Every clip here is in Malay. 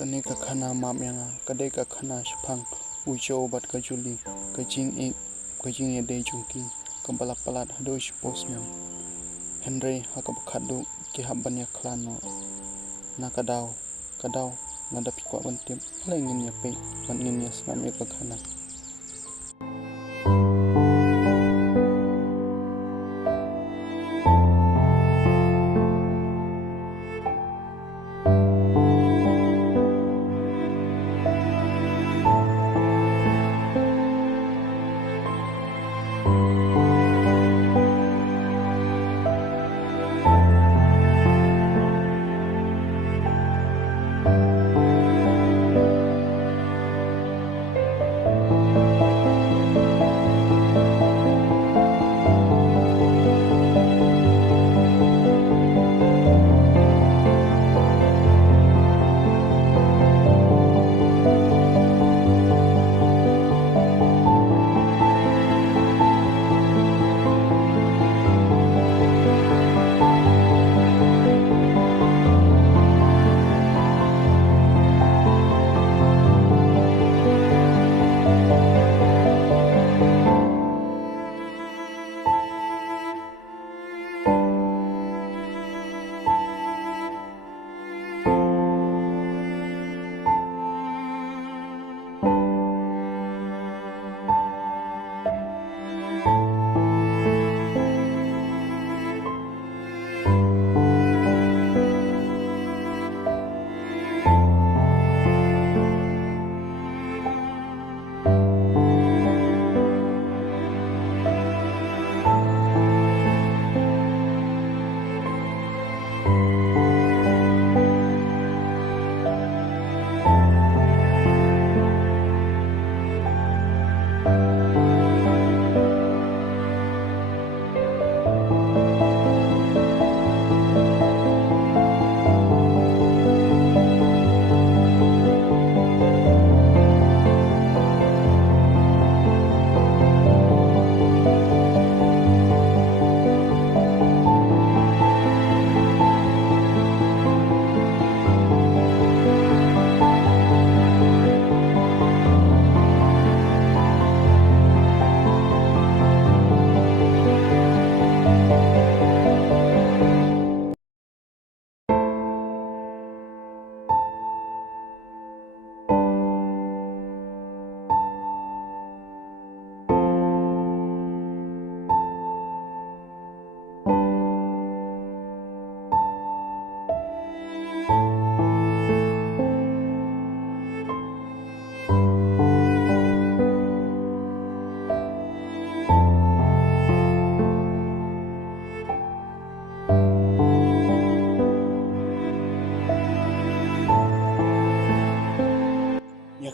kane ka khana mam yang kade ka khana shphang ucho bat ka juli kajing e de jungki kambala palat hadosh postman henry hakab khadu ki habanya khlano nakadaw nada pikwa bantim lengin ya pe manin ya snam ya ka khana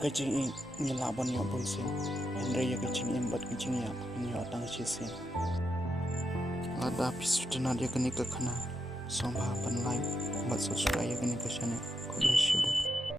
kajing ni laban yo bulsin henry ya kajing embat kajing ya ni otang chisen ada pisutna dia kene ka khana sombha pan like but subscribe ya kene ka channel god bless you.